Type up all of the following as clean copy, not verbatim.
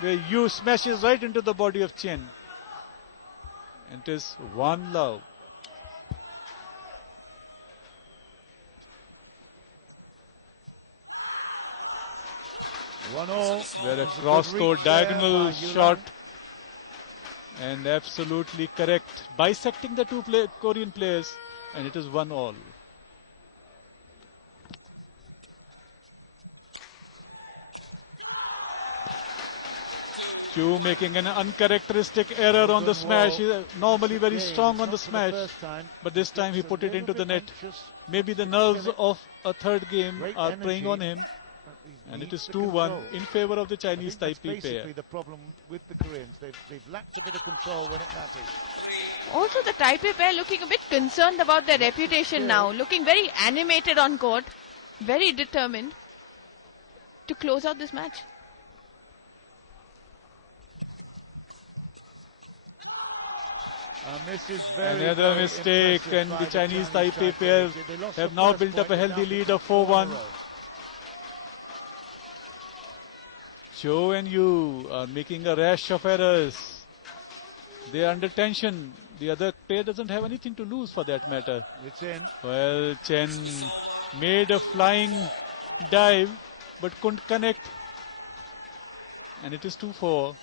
where Yu smashes right into the body of Chen. And it is 1-love. One all. Where a cross-court diagonal shot. And absolutely correct. Bisecting the two Korean players. And it is 1-all. Chu making an uncharacteristic error on the smash. He's normally very strong on the smash, but this time he put it into the net. Maybe the nerves of a third game are playing on him, and it is 2-1 in favor of the Chinese Taipei pair. The problem with the Koreans, they've lacked a bit of control when it matters. Also, the Taipei pair looking a bit concerned about their reputation now, looking very animated on court, very determined to close out this match. Another mistake, and the Chinese Taipei pair have now built up a healthy lead of 4-1. Zhou and Yu are making a rash of errors. They are under tension. The other pair doesn't have anything to lose for that matter. It's in. Well, Chen made a flying dive but couldn't connect. And it is 2-4.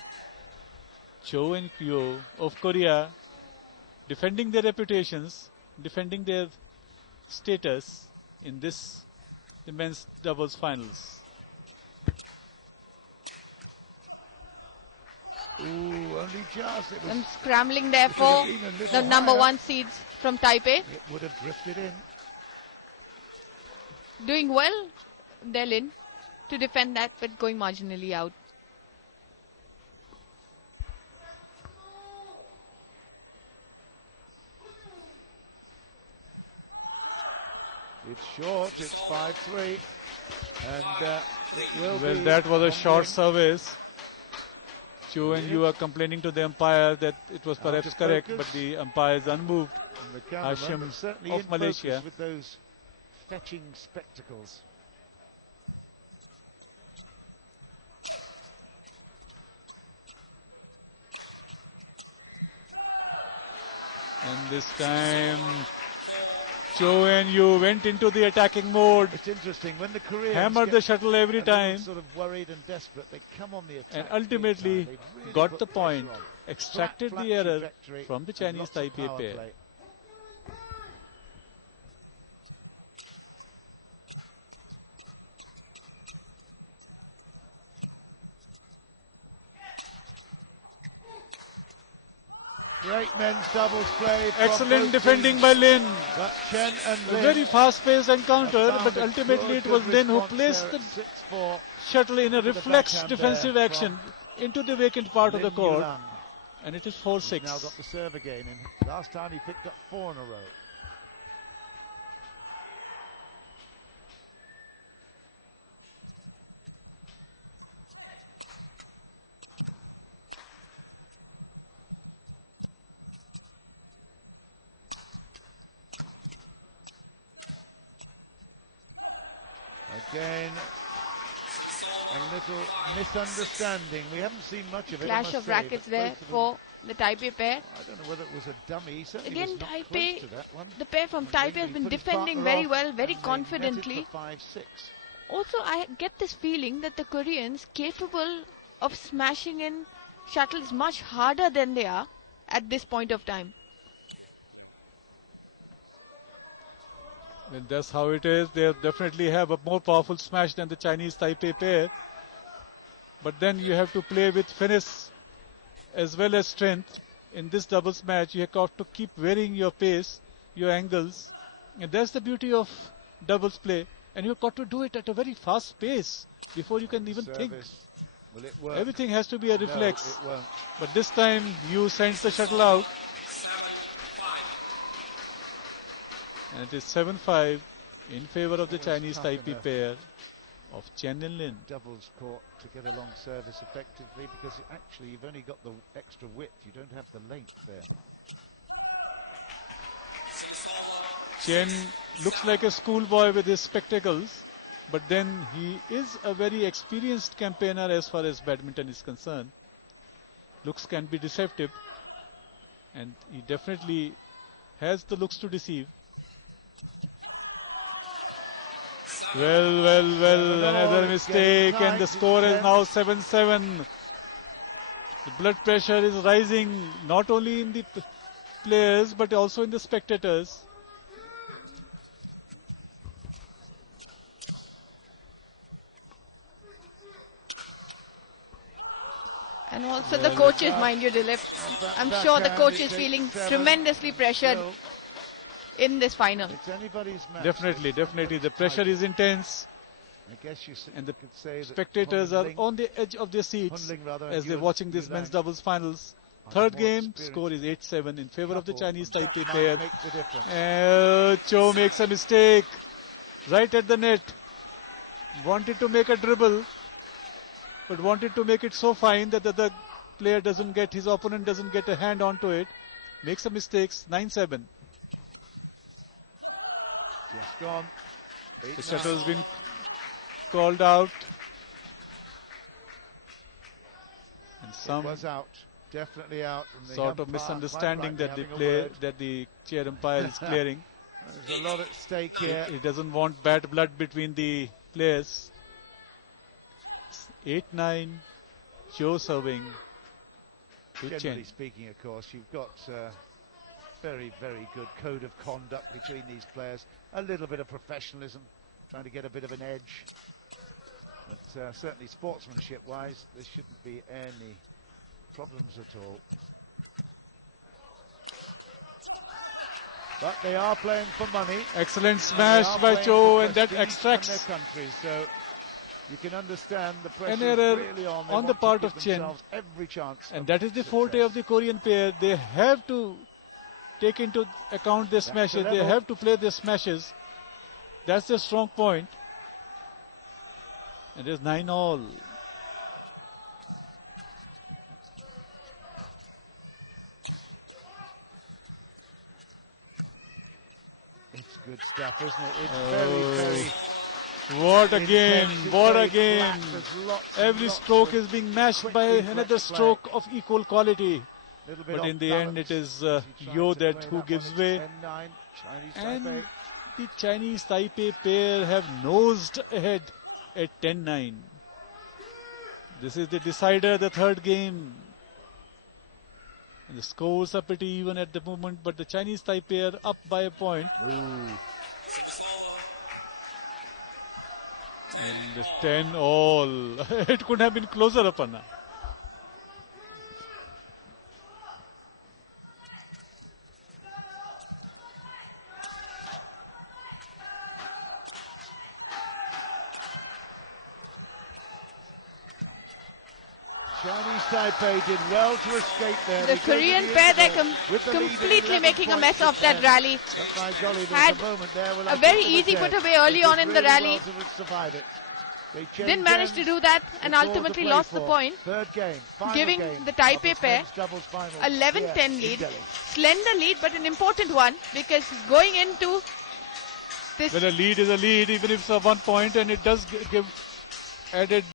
Zhou and Yu of Korea defending their reputations, defending their status in this men's doubles finals. Ooh, only just. And scrambling there for the number one seeds from Taipei. It would have drifted in. Doing well, Delin, to defend that, but going marginally out. It's short, it's 5-3. And it will Well, be that was a short game. service. Chu and Yu are complaining to the umpire that it was Out perhaps of correct, focus. but the umpire is unmoved. And the cameraman Hashim was certainly of in focus Malaysia. with those fetching spectacles. And this time, Zhou and Yu went into the attacking mode, It's interesting when the Koreans hammered get the shuttle every a little time, sort of worried and desperate, they come on the attack and ultimately big time. They really got put the point, pressure on. extracted Flat the error trajectory from the and Chinese lots of Taipei power pair. play. Great men's doubles play. from Excellent both defending teams. by Lin. But Chen and A Lin very fast-paced encounter, have but found a ultimately it good was Lin who response placed there the at 6-4. shuttle in a The reflex backhand defensive there action from into the vacant part of the Lin court, Yulang. and it is He's now 4-6. got the serve again, and last time he picked up 4 in a row. Again, a little misunderstanding. We haven't seen much of it. I Clash must of say, rackets but there both of them- for the Taipei pair. I don't know whether it was a dummy. He certainly Again, was not Taipei, close to that one. the pair from And Taipei Ringley has been put his defending partner very off, well, very and they netted for confidently. 5-6. Also, I get this feeling that the Koreans capable of smashing in shuttles much harder than they are at this point of time. And that's how it is. They definitely have a more powerful smash than the Chinese Taipei pair. But then you have to play with finesse as well as strength. In this doubles match, you have got to keep varying your pace, your angles. And that's the beauty of doubles play. And you've got to do it at a very fast pace before you can even think. Service. Will it work? Everything has to be a No, reflex. it won't. But this time, you sends the shuttle out. And it is 7-5 in favor of the That was Chinese tough Taipei enough. pair of Chen and Lin. Doubles court to get a long service effectively because actually you've only got the extra width. You don't have the length there. Chen looks like a schoolboy with his spectacles. But then he is a very experienced campaigner as far as badminton is concerned. Looks can be deceptive, and he definitely has the looks to deceive. Well, another mistake, and the score is now 7-7. The blood pressure is rising, not only in the players, but also in the spectators. And also the coaches, mind you, Dilip. I'm sure the coach is feeling tremendously pressured in this final. It's anybody's match. Definitely. The pressure is intense, I guess you and the could say that spectators are Hundling- on the edge of their seats Hundling rather, as and they're watching this men's doubles finals. Third more game, experienced score is 8-7 in favor of the couple, Chinese that Taipei might pair. make the difference. Cho makes a mistake right at the net. Wanted to make a dribble, but wanted to make it so fine that the other player doesn't get, his opponent doesn't get a hand onto it. Makes a mistake, 9-7. Just gone. The shuttle's been called out. And It some was out. Definitely out. And the sort of umpire, misunderstanding quite that the rightly having a word. that the chair umpire is clearing. There's a lot at stake here. He doesn't want bad blood between the players. 8-9, Cho serving to Generally Chen. speaking, of course, you've got very, very good code of conduct between these players. A little bit of professionalism, trying to get a bit of an edge. But certainly sportsmanship-wise, there shouldn't be any problems at all. But they are playing for money. Excellent and they smash are by playing Cho, for and that prestige extracts from their country. So you can understand the pressure an error really on. They on the want to part give of Chen. themselves every chance. And that is the forte of the Korean pair. They have to take into account their smashes. They level. have to play their smashes. That's their strong point. It is 9-all. It's good stuff, isn't it? It's very, very What a game! intense, it's What a very game! flat. There's lots and Every lots stroke of is being matched quick by reflex another play. stroke of equal quality. little bit But off in the end, balance it is as he tried Yo to that play who one. gives It's way. 10-9, Chinese And Taipei. the Chinese Taipei pair have nosed ahead at 10-9. This is the decider, the third game. And the scores are pretty even at the moment, but the Chinese Taipei are up by a point. And it's 10-all. It could have been closer, Aparna. Chinese Taipei did well to escape there. The They go to Korean the pair, they're interval with the lead at completely 11 making a points mess to of that 10. rally. But by golly, there Had was a moment there when I a thought very they were easy dead. put away early They on did in the really rally. well to survive it. They changed Didn't manage to ends. do that and It's all to ultimately play lost the for. point, Third game, final giving game the of Taipei this pair men's doubles final 11-10 here in lead. Delhi. Slender lead, but an important one because going into this Well, a lead is a lead, even if it's a 1 point, and it does give added